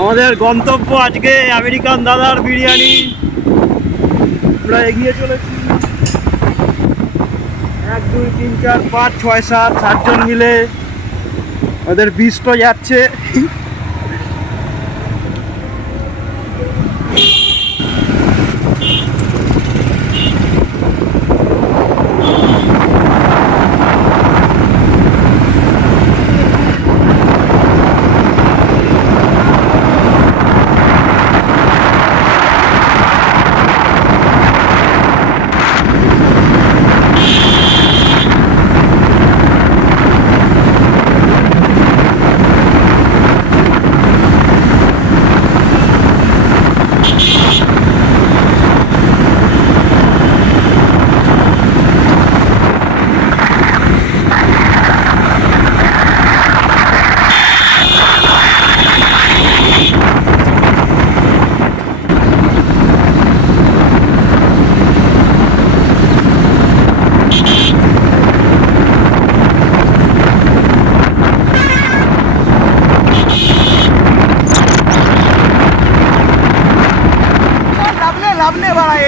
আমাদের গন্তব্য আজকে আমেরিকান দাদার বিরিয়ানি। আমরা এগিয়ে চলেছি 1 2 3 4 5 6 7 7জন মিলে। ওদের বিস্টো যাচ্ছে।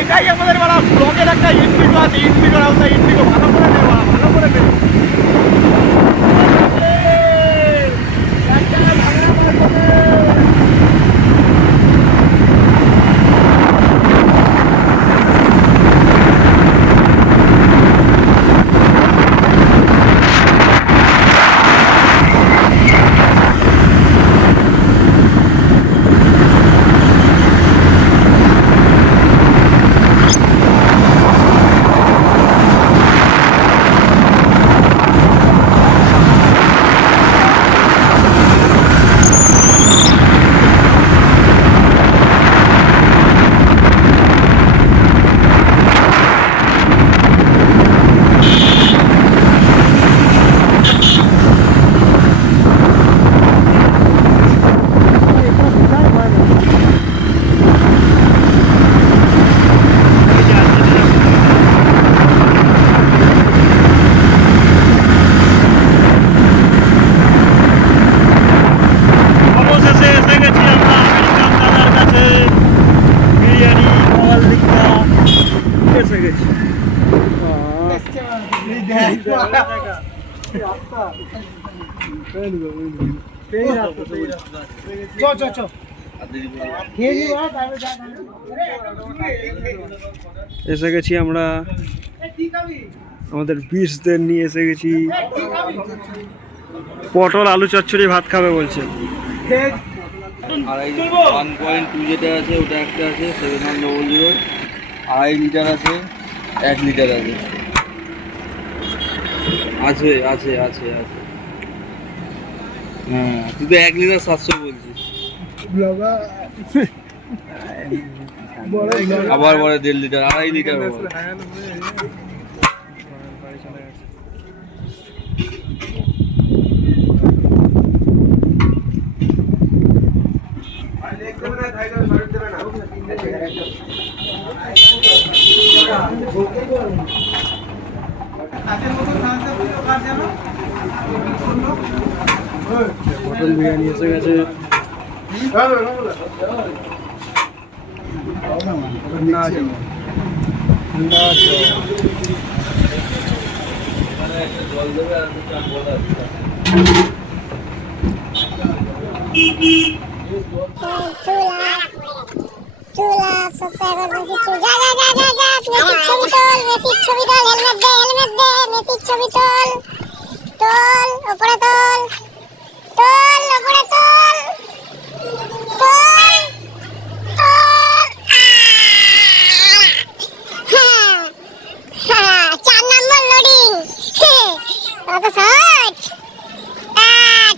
এটাই আমাদের বলা ব্লগের একটা ইন্ডিগো আছে, ইন্ডিগো রাস্তা, ইন্ডিগো ভালো করে নে বাড়া, ভালো করে নে। এসে গেছি আমরা, আমাদের বিশদের নিয়ে এসে গেছি। পটল আলু চচ্চড়ি ভাত খাবে বলছে। আর এই 1.2 যেটা আছে ওটা একটা আছে 7100, 2.5 লিটার আছে, 1 লিটার আছে, আছে আছে আছে আছে। হ্যাঁ তুই তো 1 লিটার 700 বলছিস, আবার বলে 1.5 লিটার 2.5 লিটার। পটল বিরিয়ানি এসে গেছে।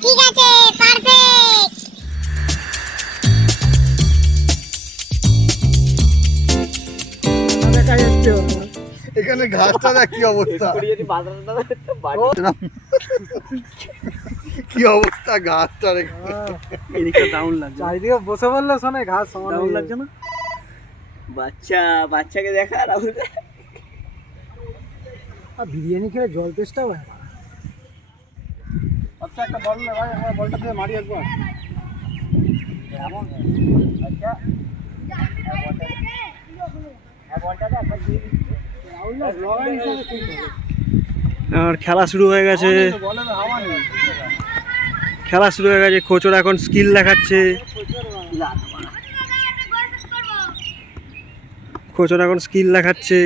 ঠিক আছে, পারফেক্ট। এখানে ঘাসটা দেখ কি অবস্থা, কি অবস্থা ঘাসটার। এদিকটা ডাউন লাগছে, চারিদিকে বসে বললে শোনে ঘাস সমান ডাউন লাগছে না। বাচ্চাকে দেখা রাহুল, আর বিরিয়ানি খেলে জল তেষ্টা হয়। একটা বল না ভাই, আমার বলটা দিয়ে মারি একবার। আর খেলা শুরু হয়ে গেছে, খেলা শুরু হয়ে গেছে। কোচর এখন স্কিল দেখাচ্ছে, কোচর এখন স্কিল দেখাচ্ছে।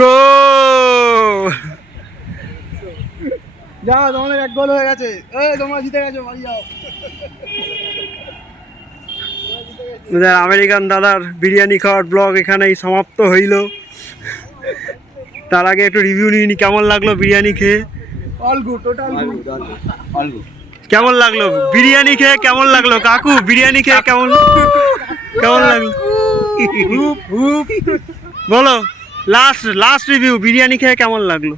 গোল! যাও, তোমাদের 1 গোল হয়ে গেছে। এই তোমরা জিতে গেছো, বাড়ি যাও। আমেরিকান দাদার বিরিয়ানি খাওয়ার ব্লগ এখানেই সমাপ্ত হইল। তার আগে একটু রিভিউ নিয়ে নি, কেমন লাগলো বিরিয়ানি খেয়ে? All good, total good. কেমন লাগলো বিরিয়ানি খেয়ে? কেমন লাগলো কাকু বিরিয়ানি খেয়ে? কেমন কেমন লাগলো? বলো, লাস্ট রিভিউ, বিরিয়ানি খেয়ে কেমন লাগলো?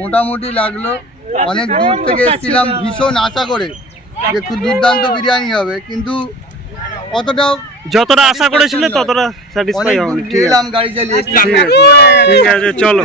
মোটামুটি লাগলো। অনেক দূর থেকে এসেছিলাম ভীষণ আশা করে যে খুব দুর্দান্ত বিরিয়ানি হবে, কিন্তু অতটাও যতটা আশা করেছিল ততটা স্যাটিসফাই হয়নি। ঠিক আছে, গাড়ি চালিয়ে ঠিক আছে, চলো।